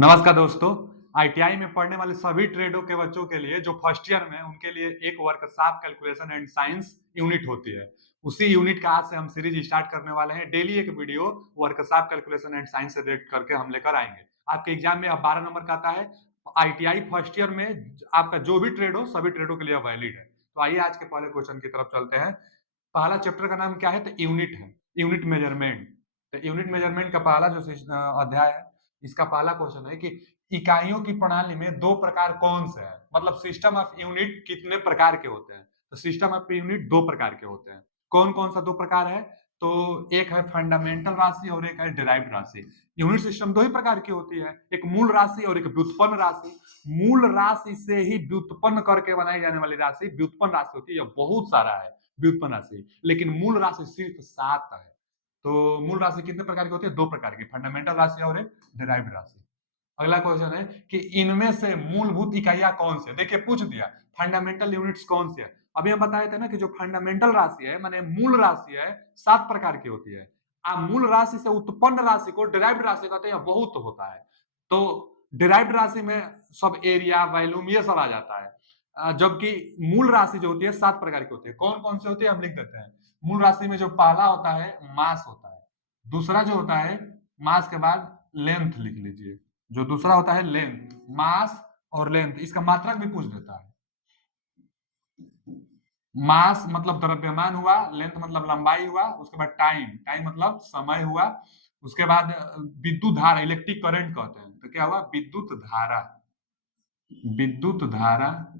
नमस्कार दोस्तों। आईटीआई में पढ़ने वाले सभी ट्रेडों के बच्चों के लिए जो फर्स्ट ईयर में हैं, उनके लिए एक workshop calculation and science unit होती है। उसी यूनिट का आज से हम सीरीज स्टार्ट करने वाले हैं। डेली एक video workshop calculation and science से रिलेट करके हम लेकर आएंगे। आपके एग्जाम में अब 12 नंबर का आता है। आईटीआई फर्स्ट ईयर में आपका जो भी ट्रेड हो, सभी ट्रेडों के लिए वैलिड है। तो आइए आज के पहले क्वेश्चन की तरफ चलते हैं। पहला चैप्टर का नाम क्या है? तो यूनिट है, यूनिट मेजरमेंट। तो यूनिट मेजरमेंट का पहला जो अध्याय है, इसका पहला क्वेश्चन है कि इकाइयों की प्रणाली में दो प्रकार कौन से हैं? मतलब सिस्टम ऑफ यूनिट कितने प्रकार के होते हैं? तो सिस्टम ऑफ यूनिट दो प्रकार के होते हैं। कौन कौन सा दो प्रकार है? तो एक है फंडामेंटल राशि और एक है डिराइव्ड राशि। यूनिट सिस्टम दो ही प्रकार की होती है, एक मूल राशि और एक व्युत्पन्न राशि। मूल राशि से ही व्युत्पन्न करके बनाई जाने वाली राशि व्युत्पन्न राशि होती है। बहुत सारा है व्युत्पन्न राशि, लेकिन मूल राशि सिर्फ 7 है। तो मूल राशि कितने प्रकार की होती है? दो प्रकार की, फंडामेंटल राशि और एक डिराइव्ड राशि। अगला क्वेश्चन है कि इनमें से मूलभूत इकाइयां कौन सी है? देखिए पूछ दिया फंडामेंटल यूनिट्स कौन सी है। अभी हम बताए थे ना कि जो फंडामेंटल राशि है माने मूल राशि है, 7 प्रकार की होती है। मूल राशि से उत्पन्न राशि को डिराइव्ड राशि कहते हैं। बहुत होता है। तो डिराइव्ड राशि में सब एरिया, वॉल्यूम ये सब आ जाता है। जबकि मूल राशि जो होती है 7 प्रकार की होती है। कौन कौन सी होती है हम लिख देते हैं। मूल राशि में जो पहला होता है मास होता है। दूसरा जो होता है मास के बाद लेंथ लिख लीजिए। जो दूसरा होता है लेंथ, मास और लेंथ, इसका मात्रक भी पूछ देता है। मास मतलब द्रव्यमान हुआ, लेंथ मतलब लंबाई हुआ, उसके बाद टाइम, टाइम मतलब समय हुआ, उसके बाद विद्युत धारा, इलेक्ट्रिक करंट कहते हैं। तो क्या हुआ? विद्युत धारा, विद्युत धारा।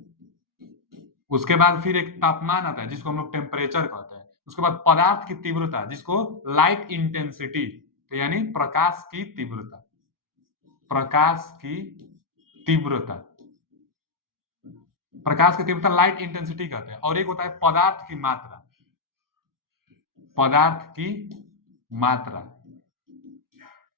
उसके बाद फिर एक तापमान आता है जिसको हम लोग टेम्परेचर कहते हैं। उसके बाद पदार्थ की तीव्रता जिसको लाइट इंटेंसिटी, तो यानी प्रकाश की तीव्रता, प्रकाश की तीव्रता, प्रकाश की तीव्रता लाइट इंटेंसिटी कहते हैं। और एक होता है पदार्थ की मात्रा, पदार्थ की मात्रा।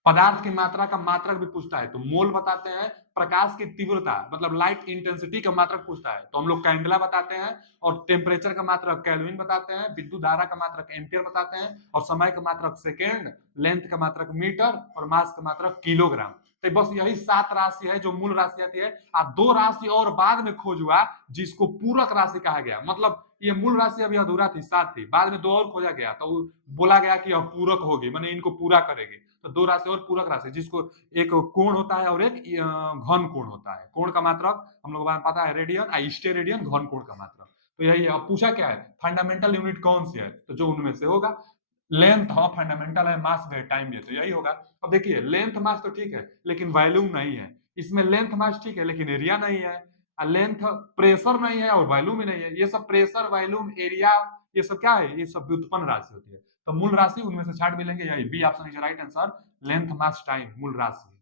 पदार्थ की मात्रा का मात्रक भी पूछता है तो मोल बताते हैं। प्रकाश की तीव्रता मतलब लाइट इंटेंसिटी का मात्रक पूछता है तो हम लोग कैंडेला बताते हैं। और टेम्परेचर का मात्रक केल्विन बताते हैं। विद्युत धारा का मात्रक एम्पियर बताते हैं। और समय का मात्रक सेकेंड, लेंथ का मात्रक मीटर और मास का मात्रक किलोग्राम। तो बस यही 7 राशि है जो मूल राशि आती है। दो राशि और बाद में खोज हुआ जिसको पूरक राशि कहा गया। मतलब ये मूल राशि अभी अधूरा थी, 7 थी, बाद में दो और खोजा गया तो बोला गया कि अब पूरक होगी, माने इनको पूरा करेगी। तो दो राशि और पूरक राशि, जिसको एक कोण होता है और एक घन कोण होता है। कोण का मात्रक हम लोग पता है रेडियन, स्टेरेडियन, घन कोण का मात्रक। तो यही है। अब पूछा क्या है? फंडामेंटल यूनिट कौन सी है? तो जो उनमें से होगा। लेंथ हाँ फंडामेंटल है, मास भी है, टाइम भी है, तो यही होगा। अब देखिए लेंथ मास तो ठीक है लेकिन वॉल्यूम नहीं है। इसमें लेंथ मास ठीक है लेकिन एरिया नहीं है। लेंथ प्रेशर नहीं है और वॉल्यूम ही नहीं है। ये सब प्रेशर, वॉल्यूम, एरिया, ये सब क्या है? ये सब व्युत्पन्न राशि होती है। तो मूल राशि उनमें से छाट मिलेंगे। यही B option is right answer. Length mass time मूल राशि।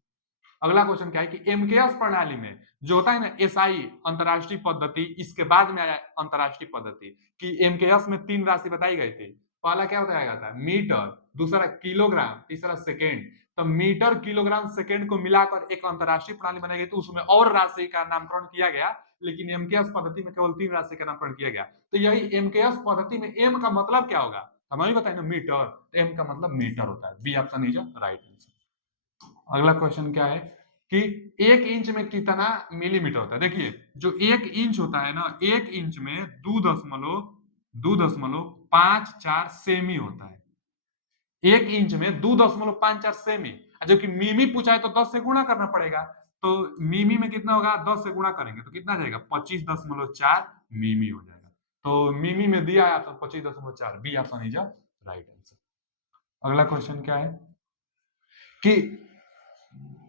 अगला क्वेश्चन क्या है कि एमकेएस प्रणाली में जो होता है ना एसआई अंतरराष्ट्रीय पद्धति, इसके बाद में आया अंतरराष्ट्रीय पद्धति कि एमकेएस में 3 राशि बताई गई थी। पहला क्या बताया गया था? मीटर, दूसरा किलोग्राम, तीसरा सेकेंड। तो मीटर, किलोग्राम, सेकेंड को मिलाकर एक अंतरराष्ट्रीय प्रणाली बनाई गई थी। उसमें और राशि का नामकरण किया गया लेकिन एमकेएस पद्धति में केवल 3 राशि का नामकरण किया गया। तो यही एमकेएस पद्धति में एम का मतलब क्या होगा? हमें बताए ना मीटर, एम का मतलब मीटर होता है। B option is right answer. अगला क्वेश्चन क्या है कि 1 इंच में कितना मिलीमीटर होता है? देखिए जो 1 इंच होता है ना, 1 इंच में 2.54 सेमी होता है। 1 इंच में 2.54 सेमी। जबकि मिमी पूछा है तो 10 से गुणा करना पड़ेगा। तो मिमी में कितना होगा? 10 से गुणा करेंगे तो कितना जाएगा? 25.4 मिमी हो जाएगा। तो मिमी में दिया है option 25.4, B option is right answer. अगला क्वेश्चन क्या है कि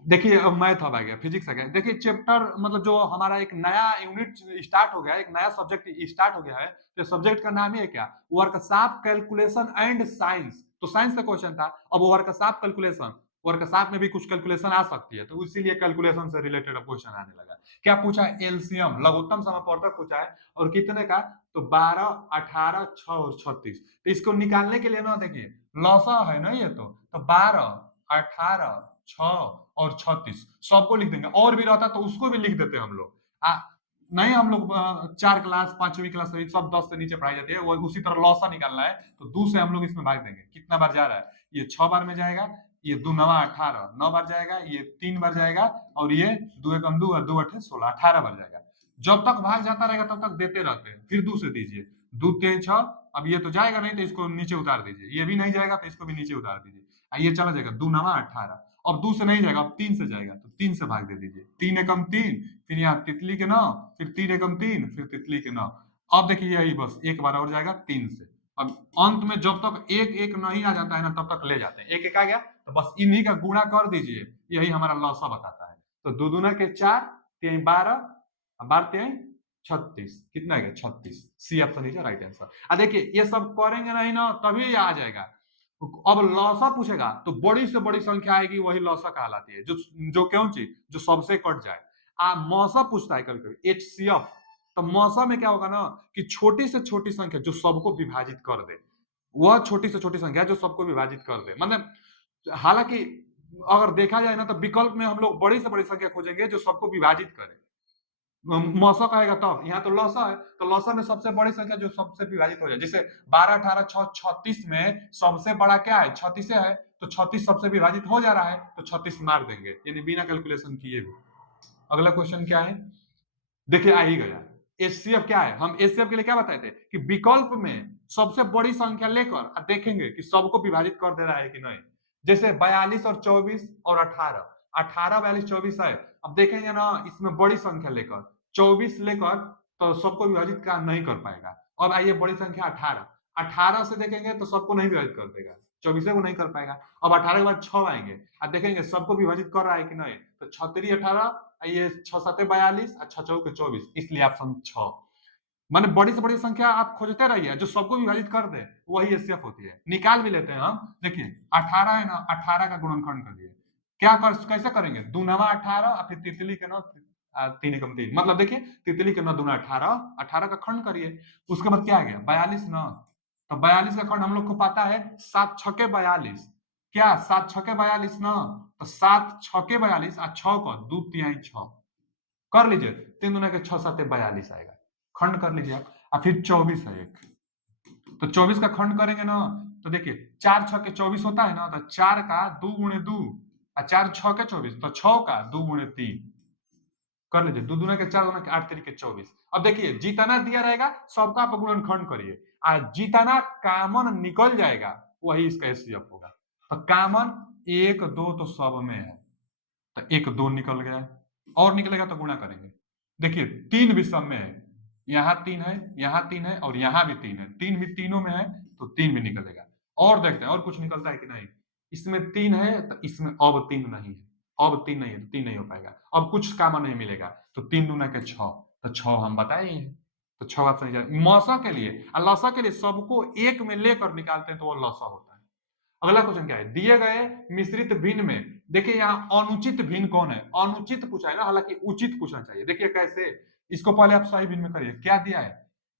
देखिए अब मैथ अब आ गया, फिजिक्स आ गया। देखिए चैप्टर मतलब जो हमारा एक नया यूनिट स्टार्ट हो गया है, एक नया सब्जेक्ट स्टार्ट हो गया है। तो सब्जेक्ट का नाम ही है क्या? Workshop calculation and science. तो साइंस का क्वेश्चन था, अब वर्कशॉप कैलकुलेशन, वर्कशॉप में भी कुछ कैलकुलेशन आ सकती है तो इसीलिए कैलकुलेशन से रिलेटेड क्वेश्चन आने लगा। क्या पूछा है? एलसीएम लघुत्तम समपवर्तक पूछा है। और कितने का? तो 12, 18, 6 और 36। तो इसको निकालने के लिए ना देखिए लॉसा है ना ये तो 12, 18, 6 और 36 सबको लिख देंगे। और भी रहता तो उसको भी लिख देते हम लोग। नहीं हम लोग 4 क्लास 5वीं क्लास सब 10 से नीचे पढ़ाई जाती है। वो उसी तरह लॉसा निकालना है तो 2 से हम लोग इसमें भाग देंगे। कितना बार जा रहा है? ये 6 बार में जाएगा। ये 2 9 18 9 बार जाएगा, ये 3 बार जाएगा और ये 2 एकम 2 और 2 अठे 16 18 बार जाएगा। जब तक भाग जाता रहेगा तब तक देते रहते हैं। फिर 2 से दीजिए, 2 3 6। अब ये तो जाएगा नहीं तो इसको नीचे उतार दीजिए, ये भी नहीं जाएगा तो इसको भी नीचे उतार दीजिए। ये चला जाएगा 2 9 18। अब 2 से नहीं जाएगा, अब 3 से जाएगा तो 3 से भाग दे दीजिए। 3 एकम 3, फिर यहाँ तितली के 9, फिर 3 एकम 3, फिर तितली के 9। अब देखिए यही बस एक बार और जाएगा 3 से। अब अंत में जब तक एक एक नहीं आ जाता है ना तब तक ले जाते हैं। एक एक आ गया तो बस इन्हीं का गुणा कर दीजिए, यही हमारा लौसा बताता है। तो 2 दूना के 4, 3 12, 12 3 36, कितना है 36। C option is right answer. देखिए ये सब करेंगे नहीं ना तभी आ जाएगा। अब लौसा पूछेगा तो बड़ी से बड़ी संख्या आएगी, वही लौसा कहलाती है। जो क्यों चीज जो सबसे कट जाए। मौसा पूछता है कभी कभी एचसीएफ, तो मौसा में क्या होगा ना कि छोटी से छोटी संख्या जो सबको विभाजित कर दे, वह छोटी से छोटी संख्या जो सबको विभाजित कर दे। मतलब हालांकि अगर देखा जाए ना तो विकल्प में हम लोग बड़ी से बड़ी संख्या खोजेंगे जो सबको विभाजित करे। मौसा कहेगा तब, यहाँ तो लौसा है तो लौसा में सबसे बड़ी संख्या जो सबसे विभाजित हो जाए। जैसे 12 18 6 36 में सबसे बड़ा क्या है 36 है, तो 36 सबसे विभाजित हो जा रहा है तो 36 मार देंगे, यानी बिना कैलकुलेशन किए भी। अगला क्वेश्चन क्या है, देखिए आ ही गया। एचसीएफ क्या है, हम एचसीएफ के लिए क्या बताए थे कि विकल्प में सबसे बड़ी संख्या लेकर देखेंगे कि सबको विभाजित कर दे रहा है कि नहीं। जैसे 42 और 24 और 18, 18 42 24 है। अब देखेंगे ना इसमें बड़ी संख्या लेकर 24 लेकर तो सबको विभाजित का नहीं कर पाएगा। अब आइए बड़ी संख्या 18, 18 से देखेंगे तो सबको नहीं विभाजित कर देगा, 24 को नहीं कर पाएगा। अब 18 के बाद 6 आएंगे और देखेंगे सबको विभाजित कर रहा है कि नहीं, तो 6 18, ये 6 7 42 और 6 4 24, इसलिए ऑप्शन 6। माने बड़ी से बड़ी संख्या आप खोजते रहिए जो सबको विभाजित कर दे, वही एचसीएफ होती है। निकाल भी लेते हैं हम। देखिए 18 है ना, 18 का गुणनखंड करिए। कैसे करेंगे, 2 9 18 और फिर तितली के 9 3 एकम 3। मतलब देखिए तितली के 9 दूना 18, 18 का खंड करिए। उसके बाद क्या आ गया 42 ना, तो 42 का खंड हम लोग को पता है 7 छके 42। क्या 7 छके 42 ना, तो 7 छके 42 और 6 को 2 तिहाई 6 कर लीजिए। 3 दूना के 6 7 42 आएगा, खंड कर लीजिए आप। और फिर 24 है एक, तो 24 का खंड करेंगे ना तो देखिए 4 6 के 24 होता है ना, तो 4 का 2 गुणे 2 और 4 6 के 24, तो 6 का 2 गुणे 3 कर लीजिए। 2 दूना के 4 दूना के 8 3 के 24। अब देखिए जितना दिया रहेगा सबका आप गुणनखंड करिए, और जितना कामन निकल जाएगा वही इसका एचसीएफ होगा। तो कामन 1 2 तो सब में है, तो 1 2 निकल गया, और निकलेगा तो गुणा करेंगे। देखिए 3 भी सब में है, यहाँ 3 है, यहाँ 3 है और यहाँ भी 3 है, 3 भी तीनों में है तो 3 भी निकलेगा। और देखते हैं और कुछ निकलता है कि नहीं। इसमें 3 है तो इसमें अब 3 नहीं है, अब 3 नहीं है तो 3 नहीं हो पाएगा। अब कुछ कामन नहीं मिलेगा, तो 3 दूना के 6, तो 6 हम बताए ही हैं, तो 6 ऑप्शन। मौसा के लिए और लौसा के लिए सबको एक में लेकर निकालते हैं तो वो लौसा होता है। अगला क्वेश्चन क्या है, दिए गए मिश्रित भिन्न में, देखिए यहाँ अनुचित भिन्न कौन है, अनुचित पूछा है ना, हालांकि उचित पूछना चाहिए। देखिए कैसे, इसको पहले आप सही भिन्न में करिए। क्या दिया है,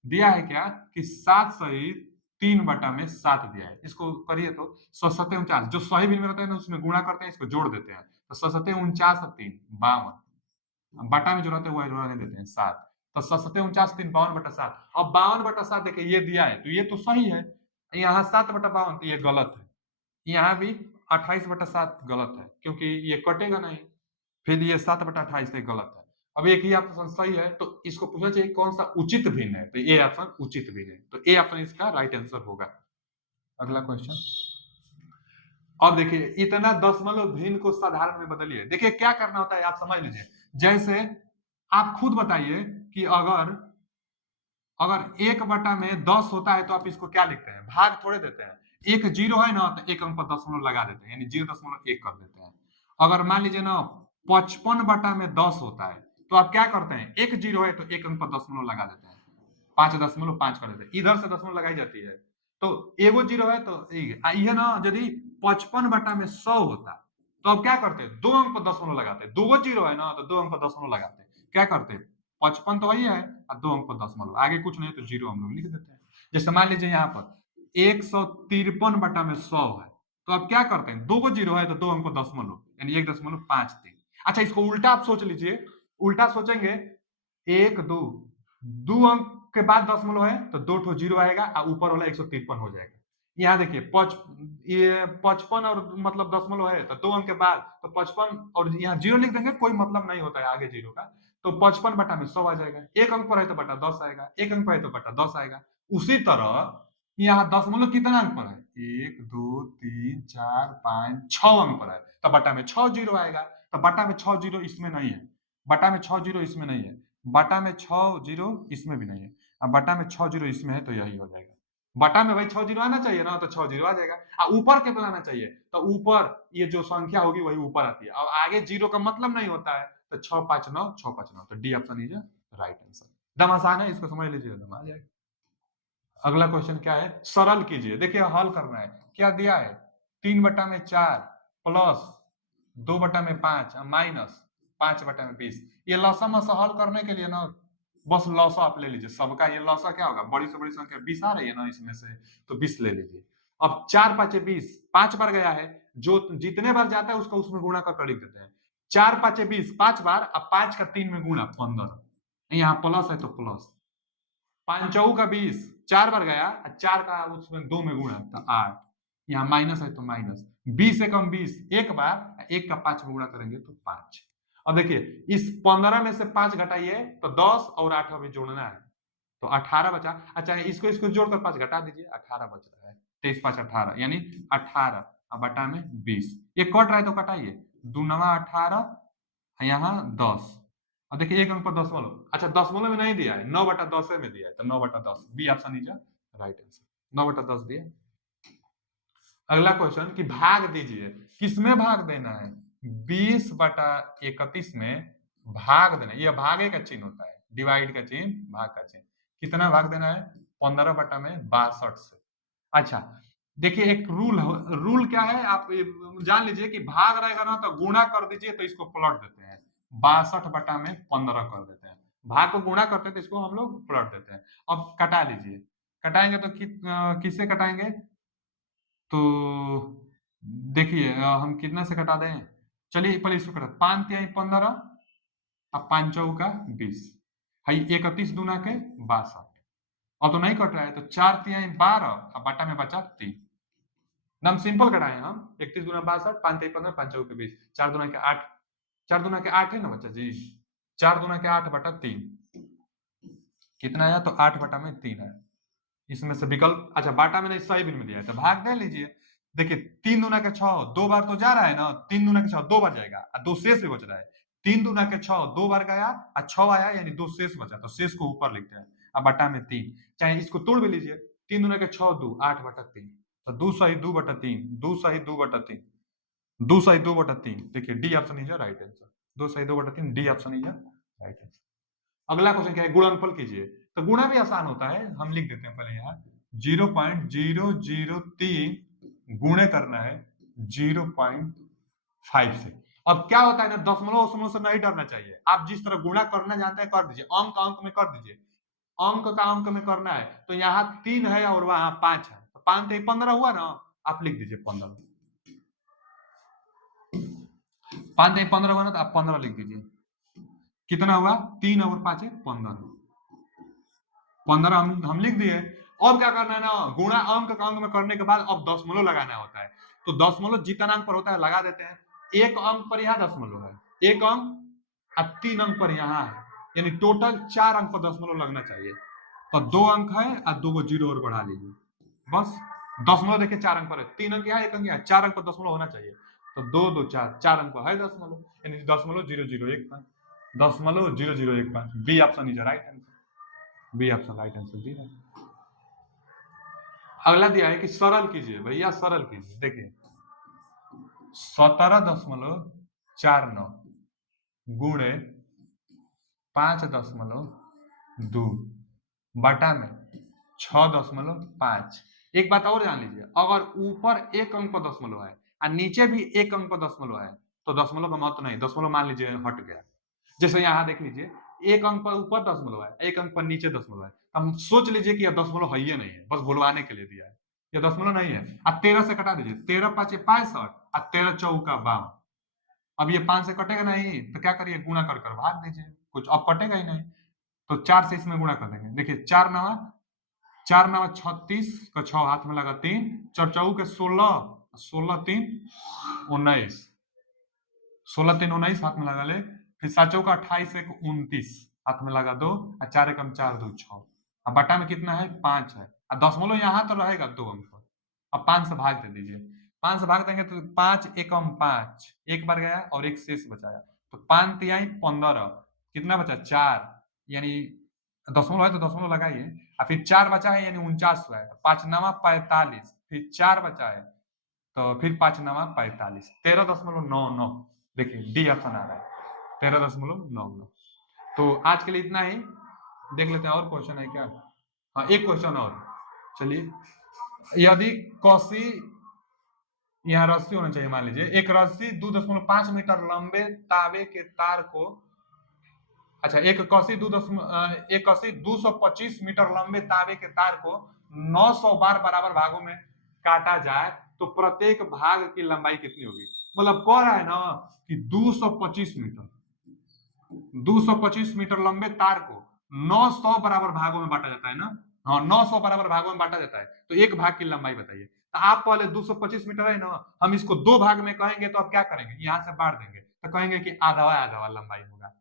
दिया है क्या कि 7 सहित 3 बटा में 7 दिया है, इसको करिए तो 7 7 49, जो सही भिन्न में रहता है ना उसमें गुणा करते हैं, इसको जोड़ देते हैं, तो 7 7 49 3 52, बटा में जो रहते हैं वही रहने देते हैं 7, तो 7 7 49 3 52 बटा 7। अब 52 बटा 7 देखिए ये दिया है तो ये तो सही है, यहाँ 7 बटा 52 तो ये गलत है, यहाँ भी 28 बटा 7 गलत है क्योंकि ये कटेगा नहीं, फिर ये 7 बटा 28 गलत है। अब एक ही ऑप्शन सही है, तो इसको पूछना चाहिए कौन सा उचित भिन्न है, तो ये ऑप्शन उचित भिन्न है, तो ए ऑप्शन इसका राइट आंसर होगा। अगला क्वेश्चन, अब देखिए इतना दशमलव भिन्न को साधारण में बदलिए। देखिए क्या करना होता है आप समझ लीजिए। जैसे आप खुद बताइए कि अगर अगर 1 बटा में 10 होता है तो आप इसको क्या लिखते हैं, भाग थोड़े देते हैं। एक जीरो है ना तो एक अंक पर दशमलव लगा देते हैं, यानी 0.1 कर देते हैं। अगर मान लीजिए ना 55 बटा में 10 होता है तो आप क्या करते हैं, एक जीरो है तो एक अंक पर दशमलव लगा देते हैं, 5.5 कर देते हैं, इधर से दशमलव लगाई जाती है। तो एगो जीरो है तो ये ना यदि 55 बटा में 100 होता तो अब क्या करते हैं, 2 अंक पर दशमलव लगाते हैं। 2 जीरो है ना तो 2 अंक पर दशमलव लगाते हैं, क्या करते हैं 55 तो वही है और 2 अंक पर दशमलव, आगे कुछ नहीं तो जीरो हम लोग लिख देते हैं। जैसे मान लीजिए यहाँ पर 153 बटा में 100 है तो आप क्या करते हैं, 2 जीरो है तो 2 अंक पर दशमलव, यानी 1.53। अच्छा इसको उल्टा आप सोच लीजिए, उल्टा सोचेंगे 1 2 2 अंक के बाद दशमलव है तो 2 ठो जीरो आएगा और ऊपर वाला 153 हो जाएगा, यहाँ देखिए ये 55 और मतलब दशमलव है तो 2 अंक के बाद तो 55 और यहाँ 0 लिख देंगे, कोई मतलब नहीं होता है आगे 0 का। तो 55 बटा में 100 आ जाएगा, 1 अंक पर है तो बटा 10 आएगा, 1 अंक पर है तो बटा 10 आएगा। उसी तरह यहाँ दशमलव कितना अंक पर है, 1 2 3 4 5 6 अंक पर है तो बटा में 6 जीरो आएगा। तो बटा में 6 जीरो इसमें नहीं है, बटा में 6 जीरो इसमें नहीं है, बटा में 6 जीरो इसमें भी नहीं है, अब बटा में 6 जीरो इसमें है तो यही हो जाएगा। बटा में भाई 6 जीरो आना चाहिए ना, तो 6 जीरो आ जाएगा। ऊपर कितना आना चाहिए, तो ऊपर ये जो संख्या होगी वही ऊपर आती है, अब आगे जीरो का मतलब नहीं होता है। तो 6 5 9 6 5 9, तो D option is right answer. एकदम आसान है, इसको समझ लीजिए, एकदम आ जाएगा। अगला क्वेश्चन क्या है, सरल कीजिए। देखिए हल करना है, क्या दिया है, 3 बटा में 4 प्लस 2 बटा में 5 माइनस 5 बटा में 20। ये लसम हल करने के लिए ना बस लौसा आप ले लीजिए सबका, ये लौसा क्या होगा, बड़ी से बड़ी संख्या 20 आ रही है ना इसमें से, तो 20 ले लीजिए। अब 4 5 20, 5 बार गया है, जो जितने बार जाता है उसका उसमें गुणा कर लिख देते हैं। 4 5 20 5 बार, अब 5 का 3 में गुणा 15, यहाँ प्लस है तो प्लस, 5 चौक का 20, 4 बार गया, 4 का उसमें 2 में गुणा तो 8, यहाँ माइनस है तो माइनस, 20 से कम 20 एक बार, 1 का 5 में गुणा करेंगे तो 5। अब देखिए इस 15 में से 5 घटाइए तो 10 और 8 अभी जोड़ना है तो 18 बचा। अच्छा इसको इसको जोड़कर 5 घटा दीजिए, 18 बच रहा है, 23 5 18 यानी 18 बटा में 20, ये कट रहा है तो कटाइए, 2 9 18, यहाँ 10, और देखिए एक अंक पर दशमलव, अच्छा दशमलव में नहीं दिया है, 9 बटा 10 में दिया है तो 9 बटा 10, B option is right answer, 9 बटा 10 दिया। अगला क्वेश्चन कि भाग दीजिए, किसमें भाग देना है, 20 बटा 31 में भाग देना है, यह भागे का चिन्ह होता है, डिवाइड का चिन्ह, भाग का चिन्ह, कितना भाग देना है, 15 बटा में 62 से। अच्छा देखिए एक रूल क्या है, आप जान लीजिए कि भाग रहेगा ना तो गुणा कर दीजिए तो इसको पलट देते हैं, 62 बटा में 15 कर देते हैं, भाग को गुणा करते हैं तो इसको हम लोग पलट देते हैं। अब कटा लीजिए, कटाएंगे तो किससे कटाएंगे, तो देखिए हम कितना से कटा दें, चलिए पहले इसको कटा, 5 तिहाई 15, अब 5 चौका 20, हाई 31 दूना के 62, और तो नहीं कट रहा है तो 4 तिहाई 12, अब बटा में बचा 3, नम सिंपल कटाए हम, 31 दूना 62, 5 तिहाई 15, 5 चौके 20, 4 दूना के 8, 4 दूना के 8 है ना बच्चा जी, 4 दूना के 8 बटा 3, कितना आया, तो 8 बटा में 3 है, इसमें से विकल्प, अच्छा बाटा में नहीं सही बिन में दिया है तो भाग दे लीजिए। देखिए 3 दूना के 6 दो बार तो जा रहा है ना, 3 दूना के 6 दो बार जाएगा और 2 शेष भी बच रहा है, 3 दूना के 6 दो बार गया और 6 आया यानी 2 शेष बचा, तो शेष को ऊपर लिखते हैं, अब बटा में 3, चाहे इसको तोड़ भी लीजिए, 3 दूना के 6 2 8 बटा 3, तो 2 सही 2 बटा 3, 2 सही 2 बटा 3, 2 सही 2 बटा 3, देखिए D option is right answer, 2 सही 2 बटा 3, D option is right answer. अगला क्वेश्चन क्या है, गुणनफल कीजिए, तो गुणा भी आसान होता है, हम लिख देते हैं पहले यहाँ 0.003 गुणे करना है 0.5 से। अब क्या होता है ना, दशमलव दशमलव से नहीं डरना चाहिए, आप जिस तरह गुणा करना जानते हैं कर दीजिए, अंक अंक में कर दीजिए, अंक का अंक में करना है तो यहाँ 3 है और वहां 5 है, तो 5 से 15 हुआ ना, आप लिख दीजिए 15, 5 से 15 हुआ ना तो आप 15 लिख दीजिए, कितना हुआ 3 और 5 है 15, 15 हम लिख दिए। अब क्या करना है ना, गुणा अंक का अंक में करने के बाद अब दशमलव लगाना होता है, तो दशमलव जितना अंक पर होता है लगा देते हैं, एक अंक पर यहाँ दशमलव है, एक अंक और 3 अंक पर यहाँ है, यानी टोटल 4 अंक पर दशमलव लगना चाहिए, तो 2 अंक है और 2 को जीरो और बढ़ा लीजिए, बस दशमलव देखिए 4 अंक पर है, 3 अंक यहाँ 1 अंक यहाँ, 4 अंक पर दशमलव होना चाहिए, तो 2 2 4 4 अंक पर है दशमलव, यानी दशमलव 0015, दशमलव 0015, B option is right answer, B option right answer दी है। अगला दिया है कि सरल कीजिए, भैया सरल कीजिए, देखिए 17.49 गुणे 5.2 बटा में 6.5। एक बात और जान लीजिए, अगर ऊपर एक अंक पर दशमलव है और नीचे भी एक अंक पर दशमलव है तो दशमलव का महत्व नहीं, दशमलव मान लीजिए हट गया, जैसे यहाँ देख लीजिए एक अंक पर ऊपर दशमलव है, एक अंक पर नीचे दशमलव है, हम सोच लीजिए कि यह दशमलव है ही नहीं है, बस बुलवाने के लिए दिया है, यह दशमलव नहीं है, अब 13 से कटा दीजिए, 13 5 65 और 13 चौका 52, अब ये 5 से कटेगा नहीं तो क्या करिए, गुणा कर भाग दीजिए, कुछ अब कटेगा ही नहीं, तो 4 से इसमें गुणा कर देंगे, देखिए 4 9 4 में 36 का 6 हाथ में लगा 3, 4 चौक के 16, 16 3 19, 16 3 19 हाथ में लगा ले, फिर 7 चौक 28 1 29 हाथ में लगा 2, और 4 एकम 4 2 6। अब बटा में कितना है 5 है, और दशमलव यहाँ तो रहेगा 2 अंक पर। अब 5 से भाग दे दीजिए, 5 से भाग देंगे तो 5 एकम 5, एक बार गया और एक शेष बचाया, तो 5 तिहाई 15, कितना बचा 4, यानी दशमलव है तो दशमलव लगाइए, और फिर 4 बचा है यानी 49 हुआ है, तो 5 नवा 45, फिर 4 बचा है तो फिर 5 नवा 45, 13.99। देखिए डी ऑप्शन आ रहा है 13.99। तो आज के लिए इतना ही, देख लेते हैं और क्वेश्चन है क्या। हाँ एक क्वेश्चन और, चलिए। यदि कौशी, यहाँ रस्सी होना चाहिए, मान लीजिए एक रस्सी 2.5 मीटर लंबे तांबे के तार को, अच्छा एक कौशी 225 मीटर लंबे तांबे के तार को 900 बार बराबर भागों में काटा जाए तो प्रत्येक भाग की लंबाई कितनी होगी। मतलब कह रहा है ना कि 225 मीटर, 225 मीटर लंबे तार को 900 बराबर भागों में बांटा जाता है ना, हाँ 900 बराबर भागों में बांटा जाता है, तो एक भाग की लंबाई बताइए। तो आप पहले 225 मीटर है ना, हम इसको दो भाग में कहेंगे तो आप क्या करेंगे, यहां से बांट देंगे तो कहेंगे कि आधा आधा लंबाई होगा।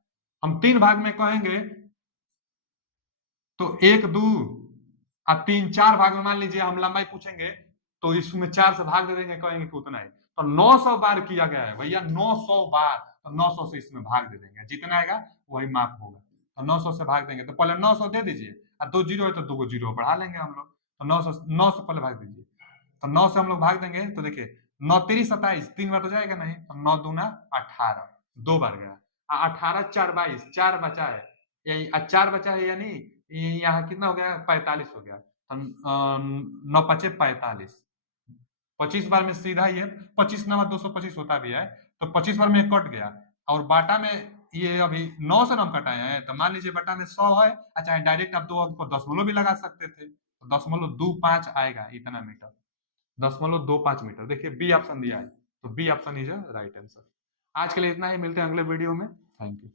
हम 3 भाग में कहेंगे तो 1 2 और 3 4 भाग में मान लीजिए हम लंबाई पूछेंगे तो इसमें 4 से भाग दे देंगे, कहेंगे कि उतना है। तो 900 बार किया गया है भैया, 900 बार, तो 900 से इसमें भाग दे देंगे, जितना आएगा वही माप होगा। तो 900 से भाग देंगे, तो पहले 900 दे दीजिए, और 2 जीरो है तो 2 जीरो बढ़ा लेंगे हम लोग। तो 900 से पहले भाग दीजिए, तो 9 से हम लोग भाग देंगे तो देखिए 9 3 27, 3 बार तो जाएगा नहीं, तो 9 दूना 18, 2 बार गया, 18 4 22, 4 बचा है, यही 4 बचा है, यानी यहाँ कितना हो गया 45 हो गया, 9 पचे 45, 25 बार में सीधा ये 25 नवा 225 होता भी है, तो 25 बार में कट गया, और बाटा में ये अभी 9 से हम कटाए हैं, तो मान लीजिए बाटा में 100 है, अच्छा डायरेक्ट आप 2 अंक पर दशमलव भी लगा सकते थे, तो 0.25 आएगा इतना मीटर, 0.25 मीटर। देखिए बी ऑप्शन दिया है, तो B option is right answer. आज के लिए इतना ही, मिलते हैं अगले वीडियो में, थैंक यू।